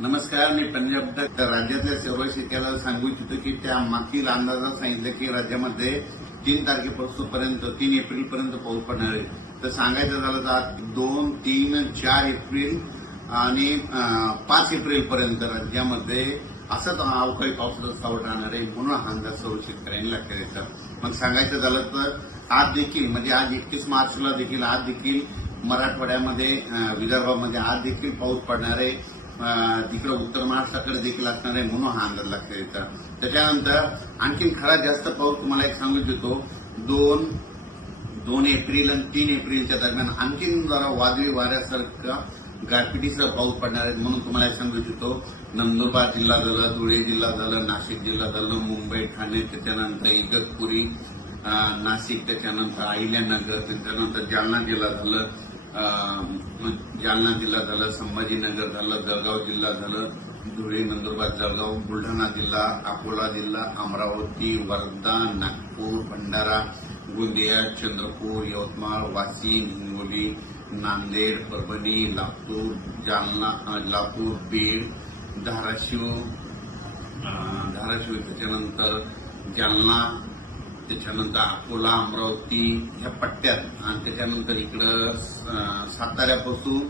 नमस्कार, मी पंजाब तक राज्यातल्या सर्व शेतकऱ्याला सांगू इच्छितो की त्या मागील अंदाजात सांगितलं की राज्यामध्ये 3 तारखेपासून 3 एप्रिलपर्यंत पाऊस पडणार आहे. तर सांगायचं झालं तर 2, 3, 4 एप्रिल आणि 5 एप्रिलपर्यंत राज्यामध्ये असंच अवकाळी पावसाचा सावट राहणार आहे. म्हणून हा अंदाज सर्व शेतकऱ्यांनी लक्षात द्यायचा. मग सांगायचं झालं तर आज देखील म्हणजे आज 31 मार्चला देखील आज देखील मराठवाड्यामध्ये विदर्भामध्ये आज देखील पाऊस पडणार आहे. तिकडे उत्तर महाराष्ट्राकडे देखील असणार आहे. म्हणून हा अंदाज लक्षात द्यायचा. त्याच्यानंतर आणखी खरा जास्त पाऊस तुम्हाला एक सांगू इच्छितो. 2 एप्रिल आणि 3 एप्रिलच्या दरम्यान आणखीन जरा वादळी वाऱ्यासारखा गारपिटीसह पाऊस पडणार आहे. म्हणून तुम्हाला एक सांगू इच्छितो. नंदुरबार जिल्हा झालं, धुळे जिल्हा झालं, नाशिक जिल्हा झालं, मुंबई, ठाणे, त्याच्यानंतर इगतपुरी, नाशिक, त्याच्यानंतर अहिल्यानगर, त्याच्यानंतर जालना जिल्हा झालं, संभाजीनगर झालं, जळगाव जिल्हा झालं, धुळे, नंदुरबार, जळगाव, बुलढाणा जिल्हा, अकोला जिल्हा, अमरावती, वर्धा, नागपूर, भंडारा, गोंदिया, चंद्रपूर, यवतमाळ, वाशी, हिंगोली, नांदेड, परभणी, लातूर, लातूर, बीड, धाराशिव, त्याच्यानंतर जालना, त्याच्यानंतर अकोला, अमरावती ह्या पट्ट्यात आणि त्याच्यानंतर इकडं साताऱ्यापासून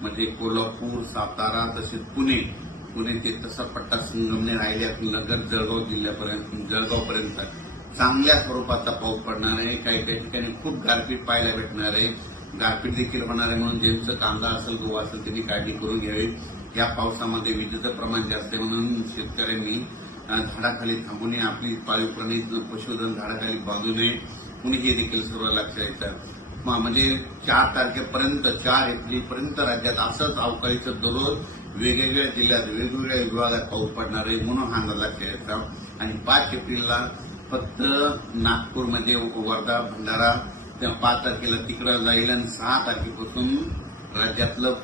म्हणजे कोल्हापूर, सातारा तसेच पुणे ते तसा पट्टा संगमनेर, अहिल्यानगर, जळगावपर्यंत चांगल्या स्वरूपाचा पाऊस पडणार आहे. काही ठिकाणी खूप गारपीट पाहायला भेटणार आहे. गारपीट देखील होणार आहे. म्हणून ज्यांचं कांदा असेल, गहू असेल त्यांनी काळजी करून घ्यावी. या पावसामध्ये विजेचं प्रमाण जास्त आहे. म्हणून शेतकऱ्यांनी झाडाखाली थांबू नये. आपली पाळीव प्राणी पशुधन झाडाखाली बांधू नये. कुणी हे देखील सर्व लक्षात द्यायचं. म्हणजे 4 एप्रिलपर्यंत राज्यात असंच अवकाळीचं दररोज वेगवेगळ्या जिल्ह्यात वेगवेगळ्या विभागात पाऊस पडणार आहे. म्हणून हा अंदाज लक्षात द्यायचा. आणि 5 एप्रिलला फक्त नागपूरमध्ये, वर्धा, भंडारा 5 तारखेला तिकडं जाईल आणि 6 तारखेपासून राज्यातलं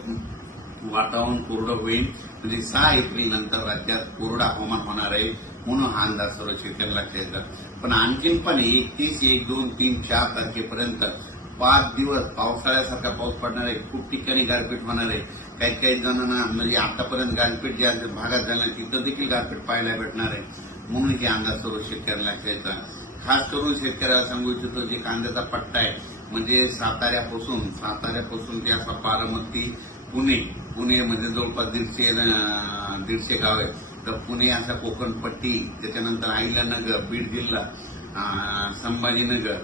वातावरण कोरडं होईल. म्हणजे 6 एप्रिल नंतर राज्यात कोरडं हवामान होणार आहे. म्हणून हा अंदाज सर्व शेतकऱ्यांना लक्षात द्यायचा. पण आणखीन पण 31, 1, 2, 3, 4 तारखेपर्यंत 5 दिवस पावसाळ्यासारखा पाऊस पडणार आहे. खूप ठिकाणी गारपीट होणार आहे. काही जणांना म्हणजे आतापर्यंत गारपीट ज्या भागात झालं तिथं देखील गारपीट पाहायला भेटणार आहे. म्हणून हे अंदाज सर्व शेतकऱ्यांना लक्षात द्यायचा. खास करून शेतकऱ्याला सांगू इच्छितो जे कांद्याचा पट्टा आहे म्हणजे साताऱ्यापासून ते असा बारामती, पुणे मध्ये जवळपास 150 गाव आहेत. तर पुणे असा कोकणपट्टी, त्याच्यानंतर अहिल्यानगर, बीड जिल्हा, संभाजीनगर,